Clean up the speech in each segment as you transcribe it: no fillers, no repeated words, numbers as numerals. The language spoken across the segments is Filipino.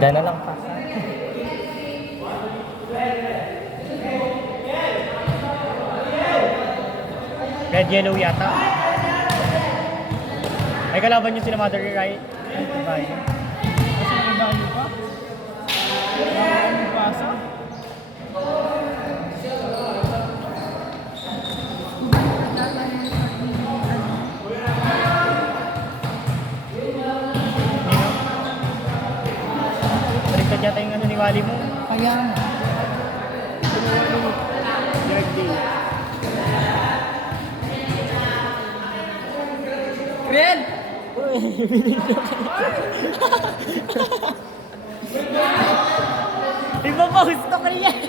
Dana lang pa. Red yellow yata. Ay kalaban nyo sila Mother right? Bye. Kasi nagbayo pa. Ano pasa? Baliktad yata yung ano ni Wally mo. Kaya nga. Yard day. Red! Iba pa gusto ko yan.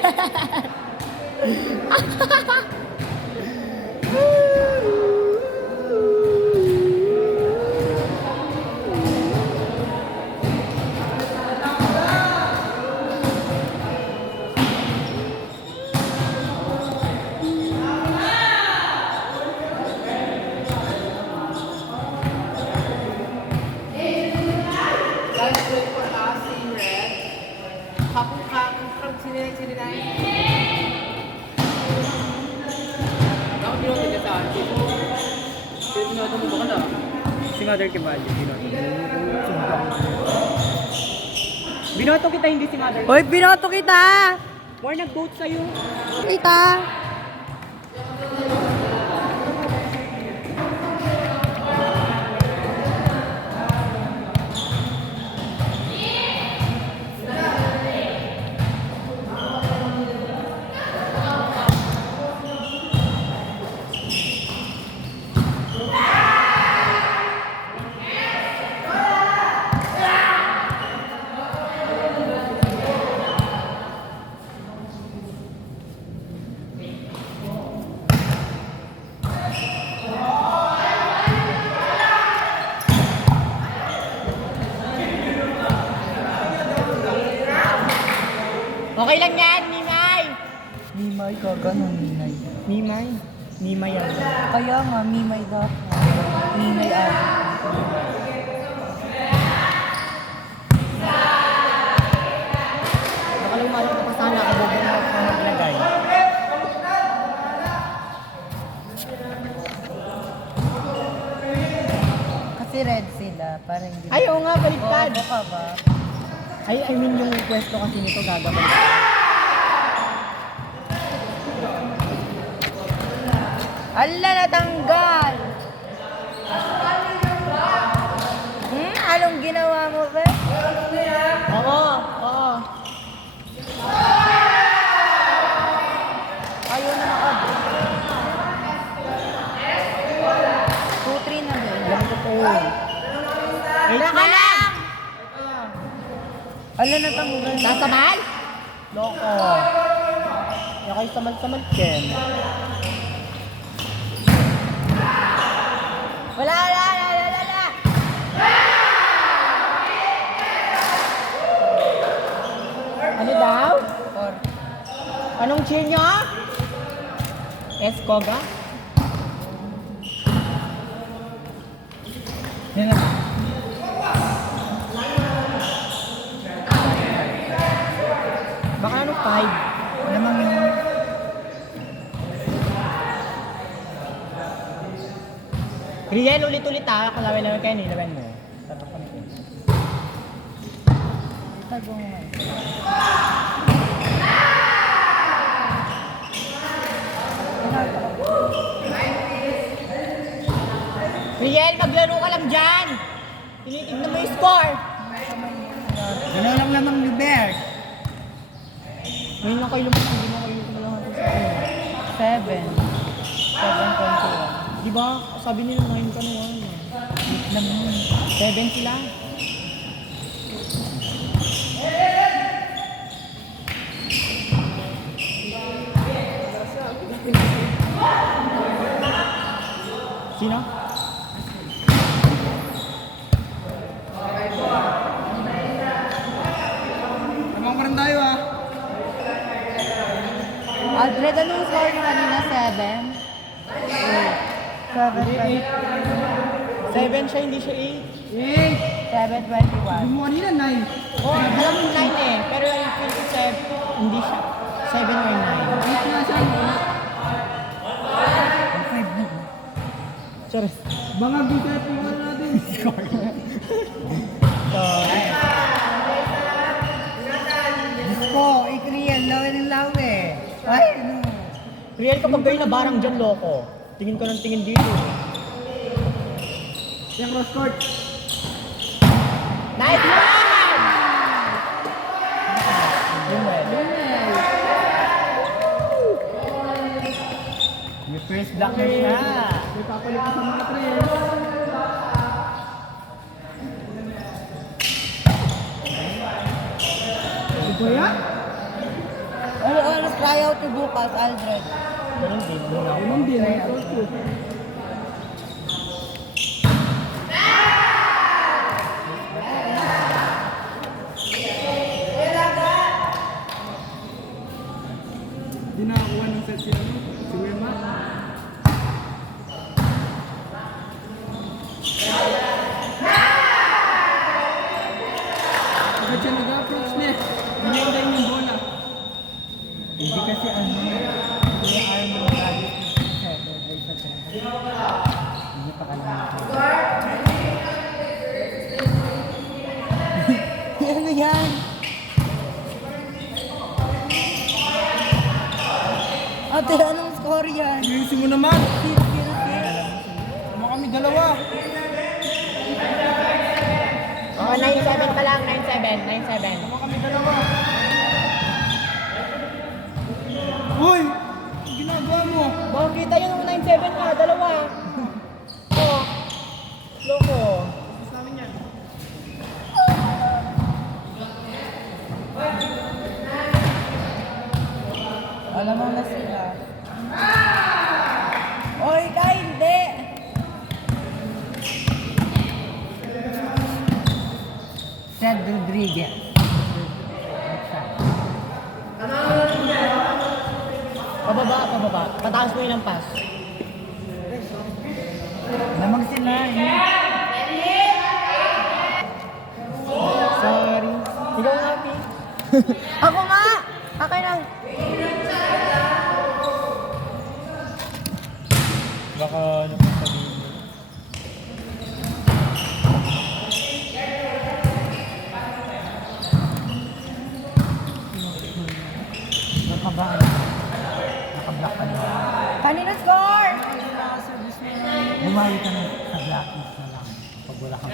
Si Mother Kibalyo, binoto. Binoto kita, hindi si Mother. Hoy, binoto kita! More nag-vote sa'yo. Kita! Okay lang yan, Mimay. Mimay ka, ganun, Mimay. Mimay? Mimay yan. Kaya nga, Mimay dapat. Mimay ako. Baka lumalong ka pa sana, kabobo na ako maglagay. Kasi red sila, para hindi... Ay, oo nga, baliktad. Oo, ka ba? Ay, I mean yung pwesto kasi nito gagawin. Ala, natanggal! Anong ginawa mo, be? Oo, oo. Ayaw na naka... 2-3 na, be. Ganito po. Wait Naka lang! lang! Ala, natanggal. Sasamal? Loko. Yung kayo samal-samal, Ken. Wala! Ano daw? Or, Anong cheer nyo? Escoga? Yan lang. Baka ano 5? namang yun. Riel, ulit-ulit ha. Kalawin-lawin kayo, nilawan mo. Tatak ko nito. Tago mo. Riel, maglaro ka lang dyan! Tinitignan mo yung score! Gano'n lang naman ni Bert. Ngayon lang kayo lumang, hindi mo kayo lumang sa ano. 7. 7.21. Di ba? Sabi nila 9 ka naman. Naman. 7 sila. Sino? Tamang pa rin tayo ah. Aldred, ano yung score niyo kanina? 7. 7 siya, hindi siya 8. 8! 7.21. Gumawa nila 9. Oh, alam mo Mga bigat po natin. So, Diyos ko, ikriyan, lawi ng lawi. Ay, ano. Riel, kapag kayo na barang dyan, loko. Tingin ko ng tingin dito. Yung cross court. Nice one! Lumel. Yung first block na siya. May papalit ka sa mga trail. Ito po yan? Ano, try out to bukas, Aldred. Ganun din. Ganun din. Ito. Hindi nakakuha ng set si ano, si Wema. Bakit siya nag-approach niya? Hinihintay yung bola. Hindi kasi ano, yung arm mo lagi sa hindi pa ka naman. Ano yan? Ate, anong score yan? Ayusin mo naman! Sama kami dalawa! Oo, 9-7 pa lang. 9-7. 9-7. Sama kami dalawa! Uy! Ang ginagawa mo? Baka kita yun ng 9-7 ka. Dalawa. Oo. Loko. Sa amin yan. Alam mo na sila. Oy, ka hindi! Seth Rodriguez. Pababa, pababa. Pataas mo yun ang pass. Lamang sila. Sorry. Ikaw nga, Pi. Ako nga! Akin lang. Baka ano pa sabihin mo. Nakabaan. Nakablock ka nila. Kanino score? Bumawi ka na sa blacklist na lang. Pag wala kang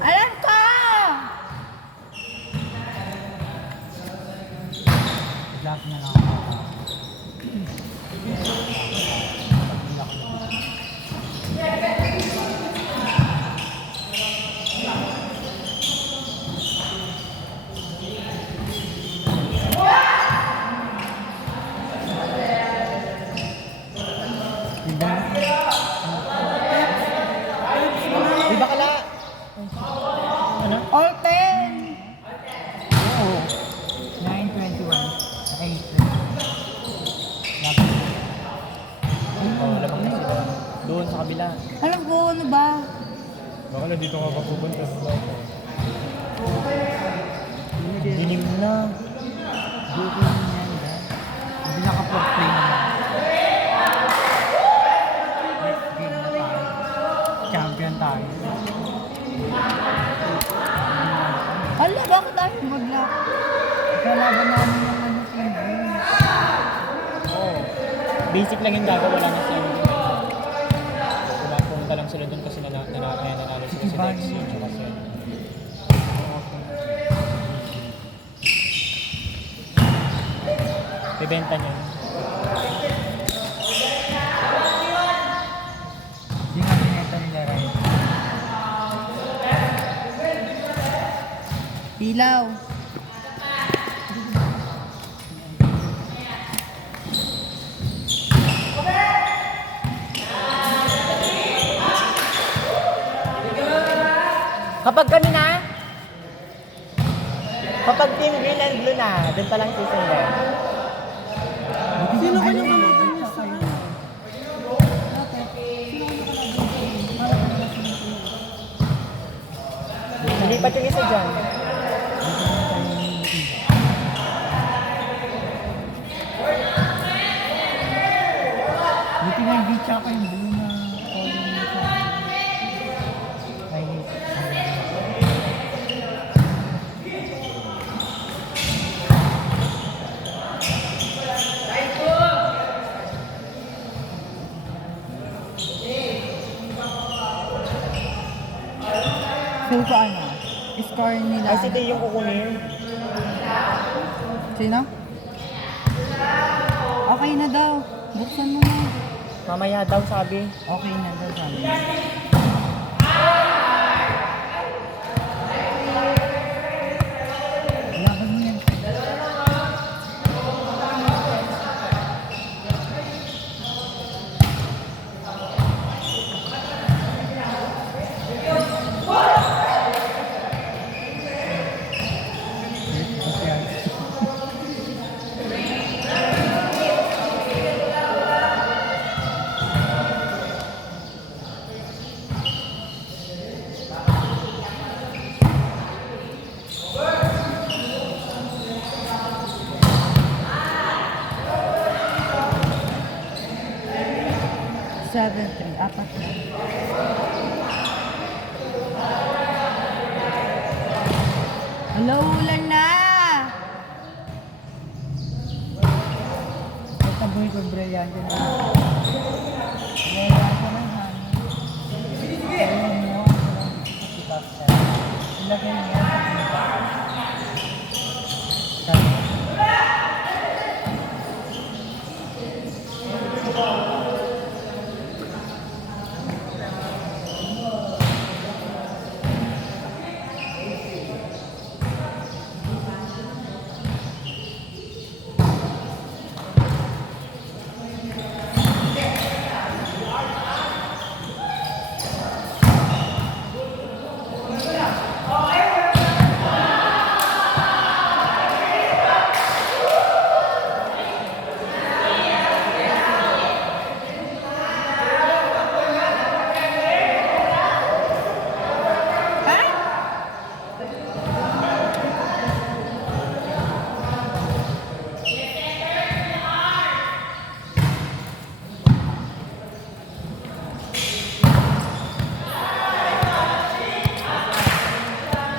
Alam ko! block na lang ako. Di ba kala? Ano? All 10! Oo. 9:21. 8:20. Oo, labang na sila. Doon sa kabila. Alam ko, ano ba? Baka na dito ka pupunta sa loko. Dinim na. Dito na yan. Hindi naka-play naman. Next game na tayo. Champion tayo. Hala, bakit tayo mag-lock? Kalaban namin yung ano team. Oo. Basic lang yung gagawa, wala na sila. Pumunta lang sila doon kasi nanalo sila sa Dex. Tsaka sa bibenta niya. Hindi nga binenta nila Rai. Ilaw. Kapag kami na, kapag team green and blue na, doon pa lang sisinda. Sino ka yung kalaban niya sa akin? Nilipat yung isa dyan. Buti nga yung beach ako yung blue na score nila. Ay, si Tay yung kukunin. Sino? Okay na daw. Buksan mo na. Mamaya daw sabi. Okay na daw sabi niya. Laban mo yan. Seven, three. Apat na. Hello, ulan na! Nagtaboy ko brilyante na. Brilyante na hangin. Ayun mo. Ilagay niya sa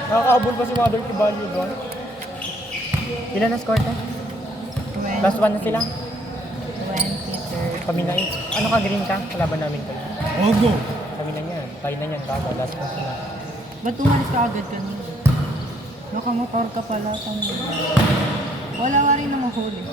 Nakakaabol pa si Mother Kibalyo doon. Ilan na score tayo? Last one na sila. 23. Kami na yun. Ano ka, green ka? Kalaban namin ko. Ogo! Kami na yan. Tayo na yan. Bago. Last na sila. Ba't umalis ka agad kanina? Nakamotor ka pala. Wala nga rin na mahuli.